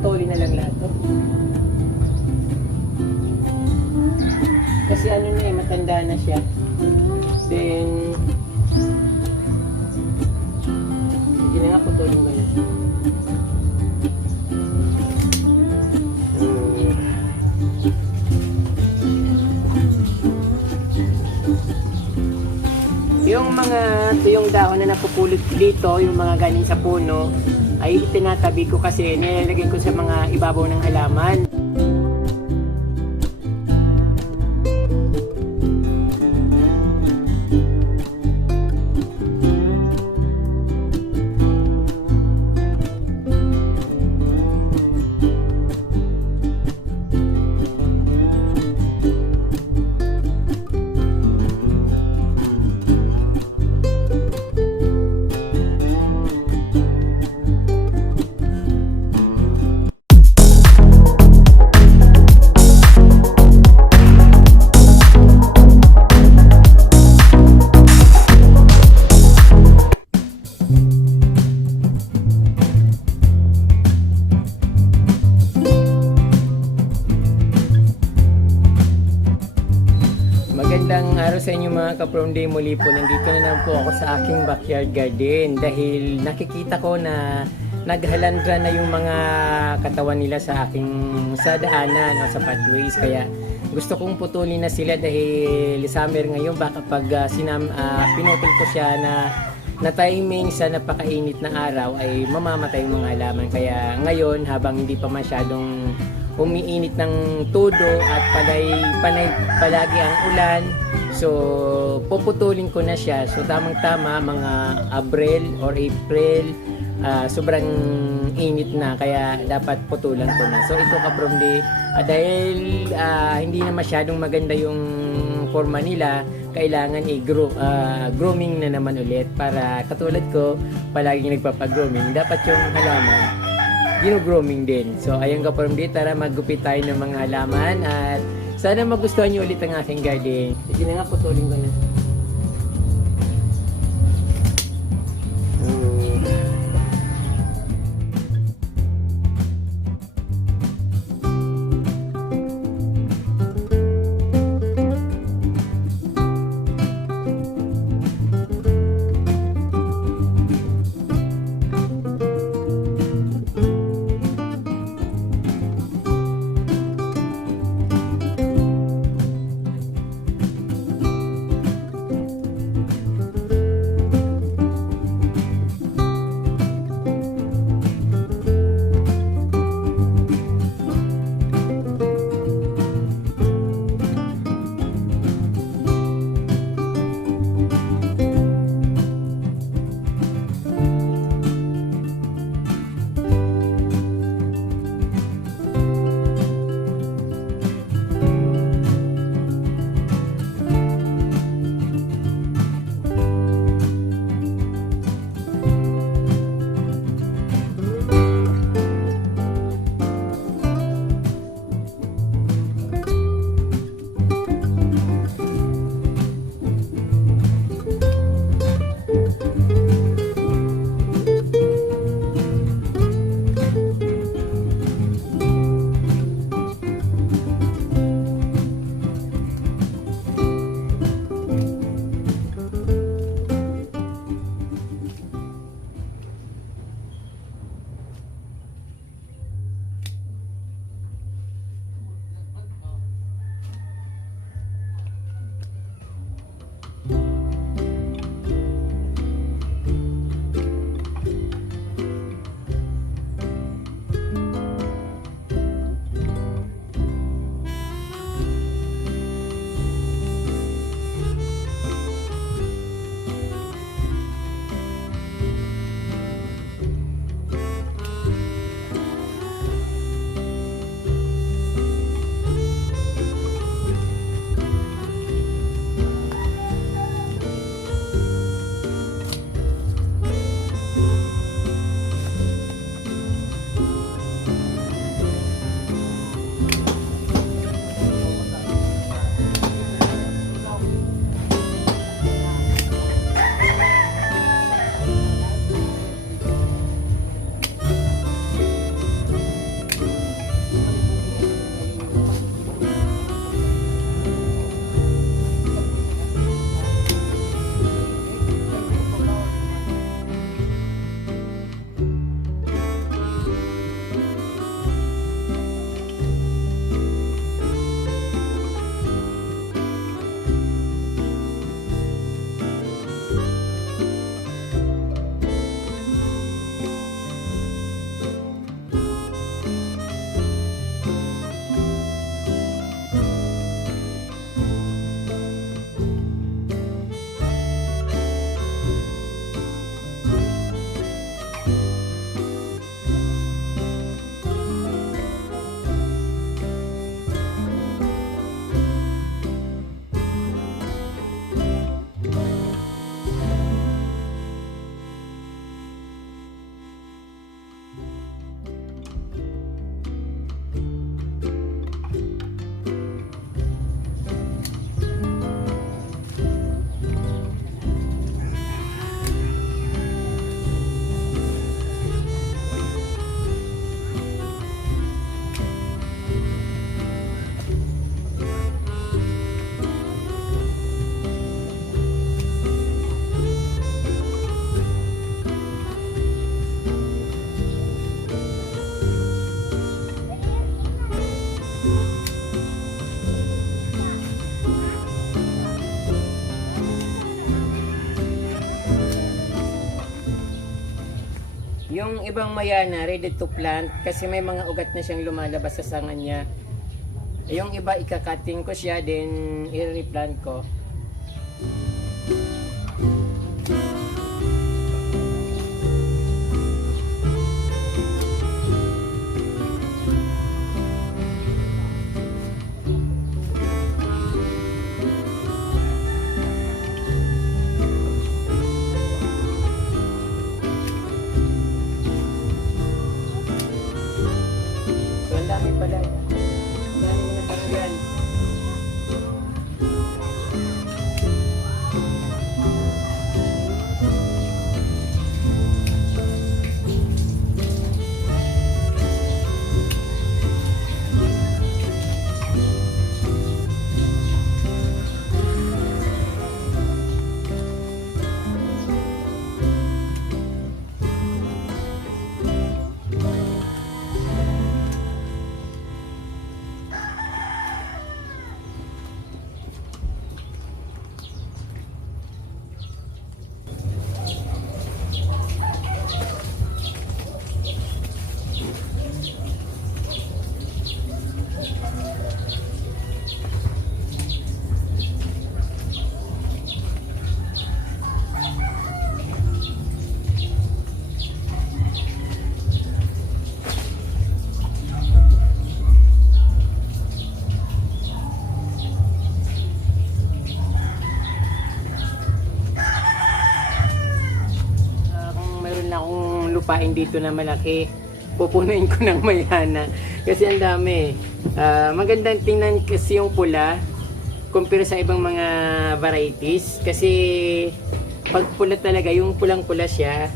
puputulin na lang lahat to. Kasi ano na eh, matanda na siya. Then, hindi na nga putulin ko na. Yung mga tuyong dahon na napupulot dito, yung mga galing sa puno, ay tinatabi ko kasi nilalagay ko sa mga ibabaw ng halaman. Magandang araw sa inyo mga ka-From Day. Muli po, nandito na naman po ako sa aking backyard garden dahil nakikita ko na naghalandra na yung mga katawan nila sa daanan o sa pathways, kaya gusto kong putulin na sila dahil summer ngayon. Baka pag pinutol ko siya na timing sa napakainit na araw ay mamamatay yung mga halaman. Kaya ngayon, habang hindi pa masyadong umiinit ng todo at panay palagi ang ulan, so puputulin ko na siya. So tamang-tama mga Abril or April, sobrang init na, kaya dapat putulan ko na. So ito ka-From Day, dahil hindi na masyadong maganda yung forma nila, kailangan grooming na naman ulit para katulad ko, palaging nagpapag-grooming. Dapat yung halaman gino-grooming din. So ayun ka-From Day, tara maggupit tayo ng mga halaman at sana magustuhan nyo ulit ang aking garden. Sige na nga, putulin ko na. Yung ibang mayana, ready to plant kasi may mga ugat na siyang lumalabas sa sanga niya. Yung iba, ikakating ko siya, then i-replant ko. So, ang dami pala. Ang dami mo natanggal. Lupain dito na malaki, pupunuin ko ng mayana kasi ang dami. Magandang tingnan kasi yung pula compare sa ibang mga varieties kasi pag pula talaga, yung pulang pula siya.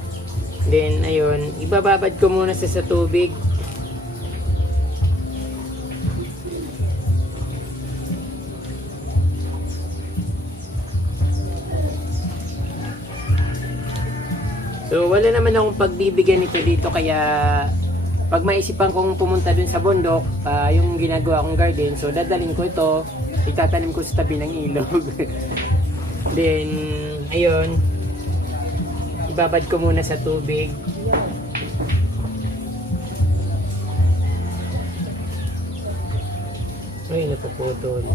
Then ayun, ibababad ko muna sa tubig. So wala naman akong pagbibigyan nito dito, kaya pag maisipan kong pumunta dun sa bundok, yung ginagawa kong garden, so dadalhin ko ito, itatanim ko sa tabi ng ilog. Then ayun, ibabad ko muna sa tubig. Ay, napuputol.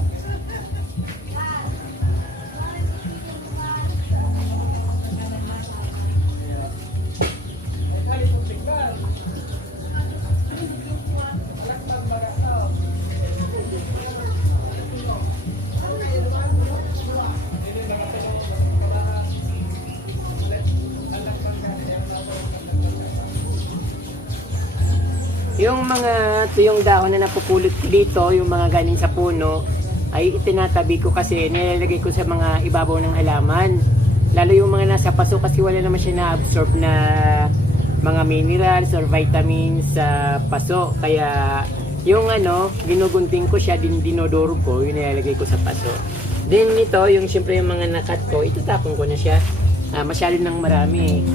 Yung mga tuyong dahon na napupulot ko dito, yung mga galing sa puno, ay itinatabi ko kasi nilalagay ko sa mga ibabaw ng halaman. Lalo yung mga nasa paso kasi wala naman siya na-absorb na mga minerals or vitamins sa paso. Kaya yung ginugunting ko siya, dinodoro ko, yung nilalagay ko sa paso. Then ito, yung siyempre yung mga nakat ko, itatapon ko na siya. Masyado nang marami.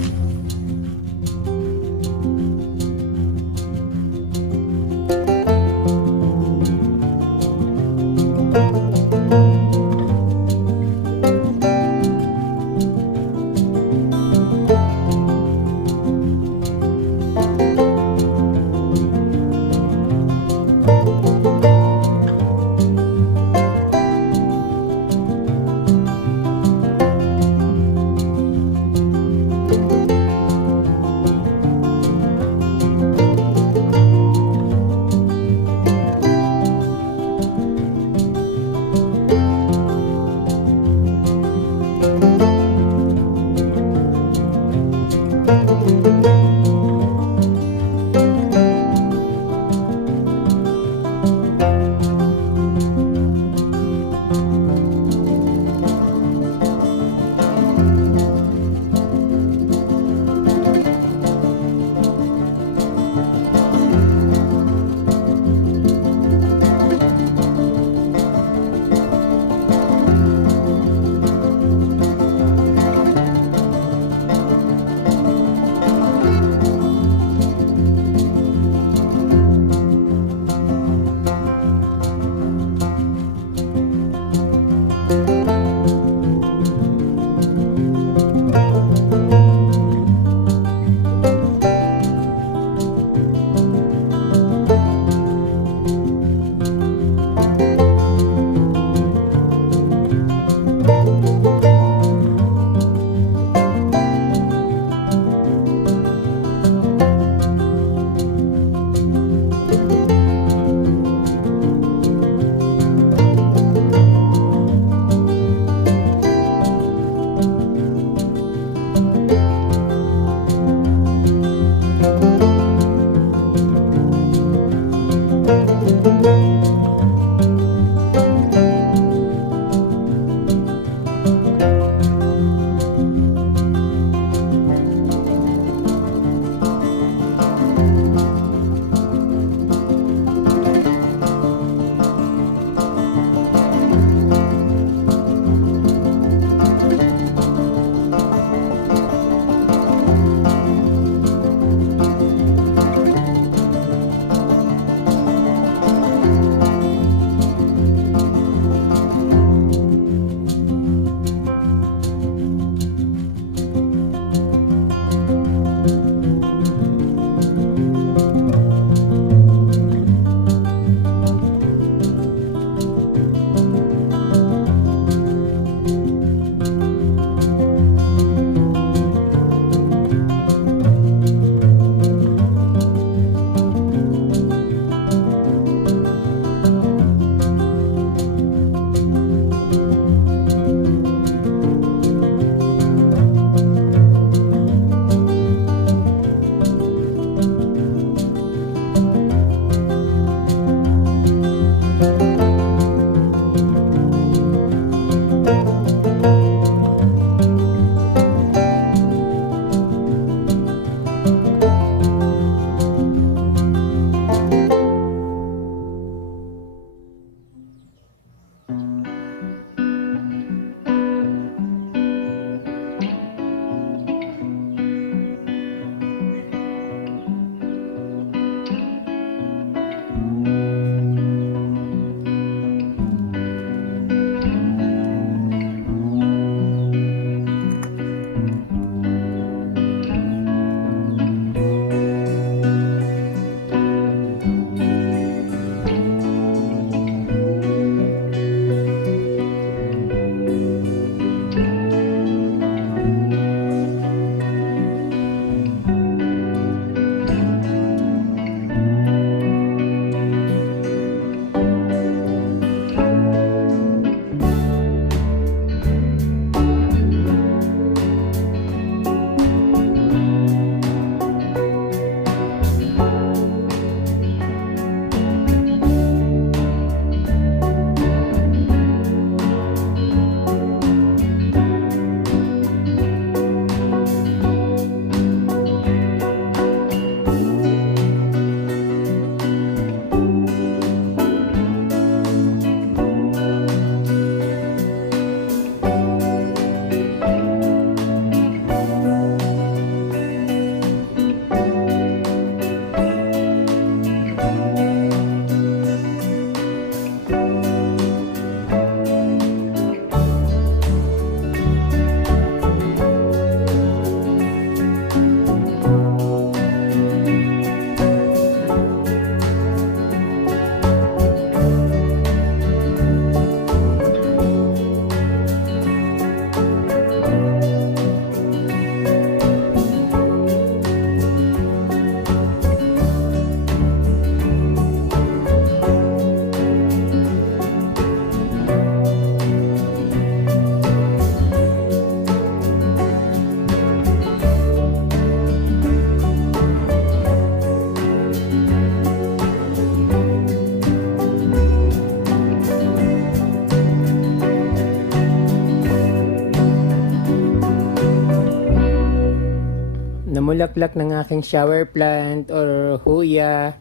bulaklak ng aking shower plant or huya.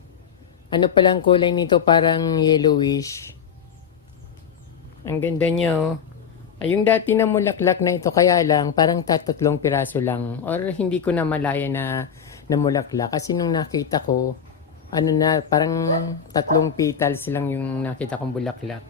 Ano palang kulay nito, parang yellowish. Ang ganda niya oh. Ay, yung dati na bulaklak na ito kaya lang parang 3 piraso lang or hindi ko na malaya na namulaklak kasi nung nakita ko ano na parang 3 petals lang yung nakita kong bulaklak.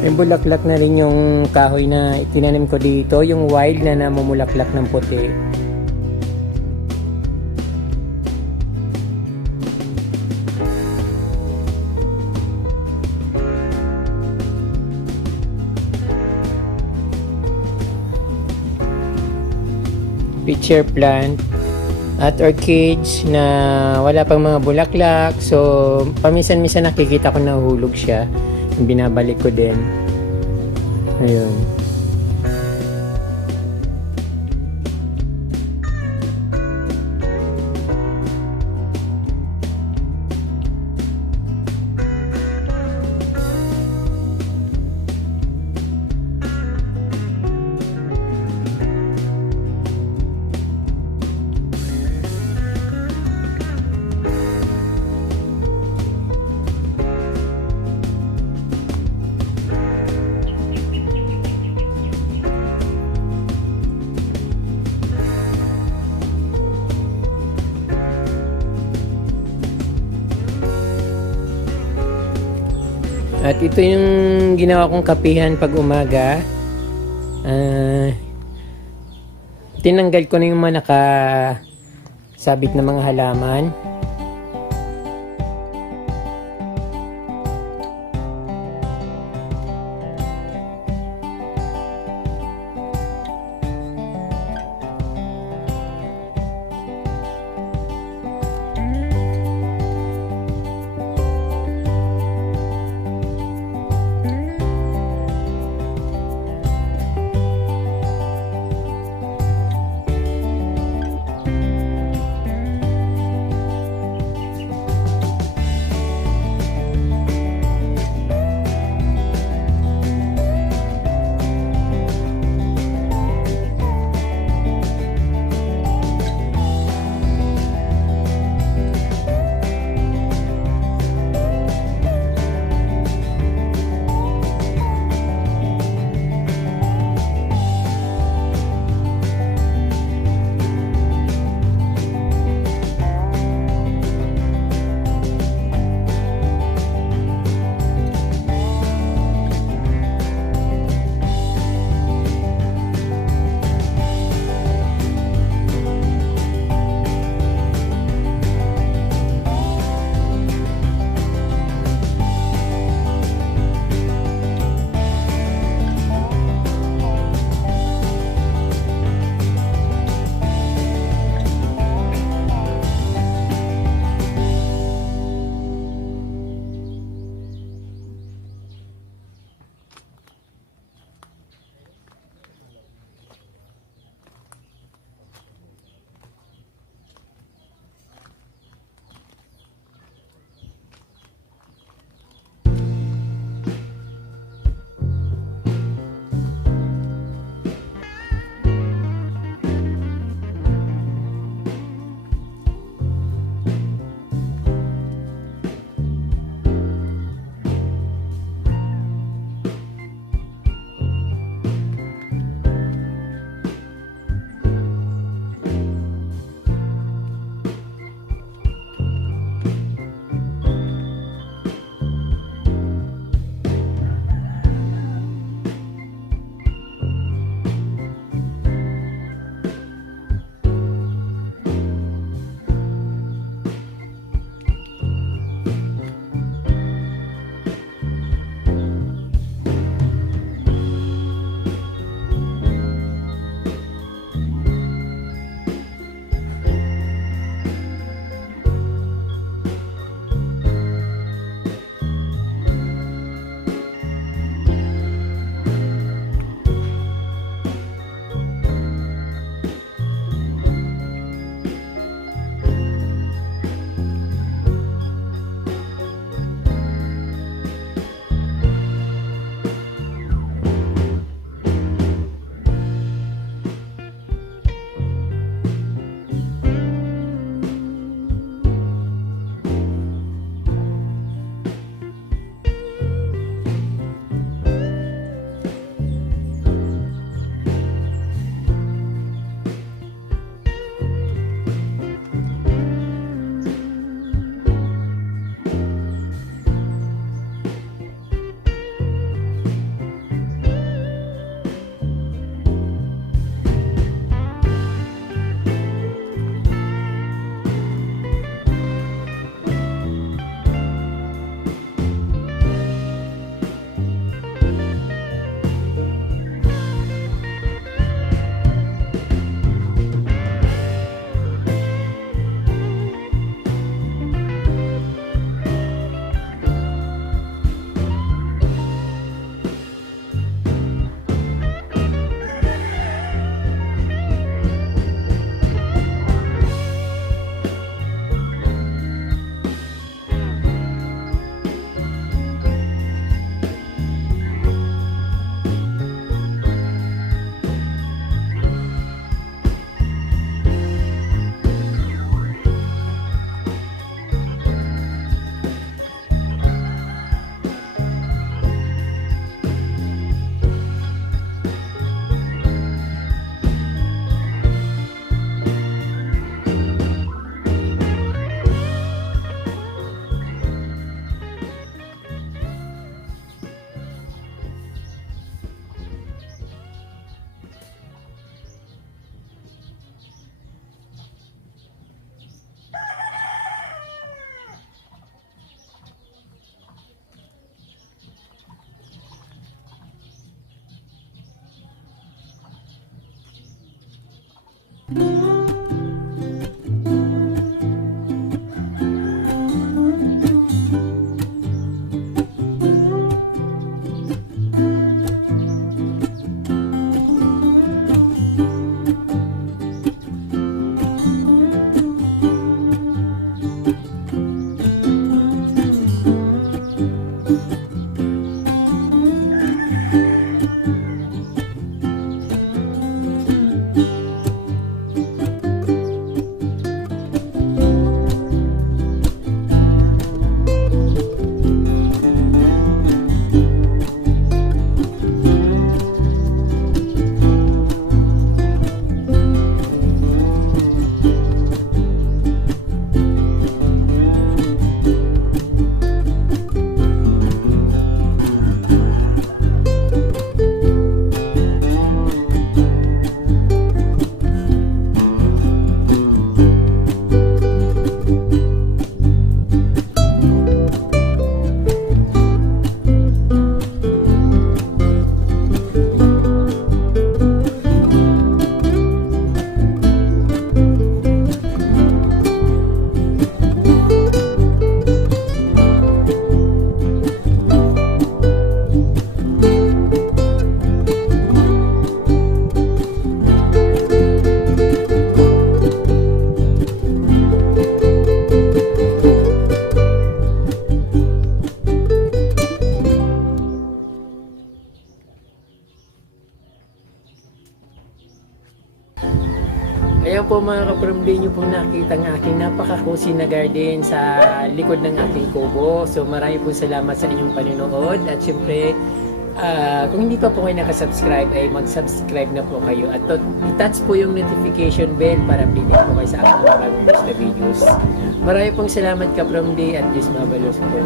Yung bulaklak na rin yung kahoy na itinanim ko dito, yung wild na namumulaklak ng puti. Pitcher plant at orchids na wala pang mga bulaklak. So, paminsan-minsan nakikita ko nahuhulog siya. Binabalik ko din. Ayun. At ito yung ginawa kong kapihan pag umaga. Tinanggal ko na yung mga nakasabit na mga halaman. po mga ka-From-D nyo pong nakita ang aking napaka-cozy na garden sa likod ng aking kubo. So marami po salamat sa inyong panunood at syempre kung hindi pa po kayo nakasubscribe ay mag-subscribe na po kayo at i-touch po yung notification bell para updated po kayo sa aking mga bagong gusto videos. Marami pong salamat ka-From-D at Diyos mabalos po.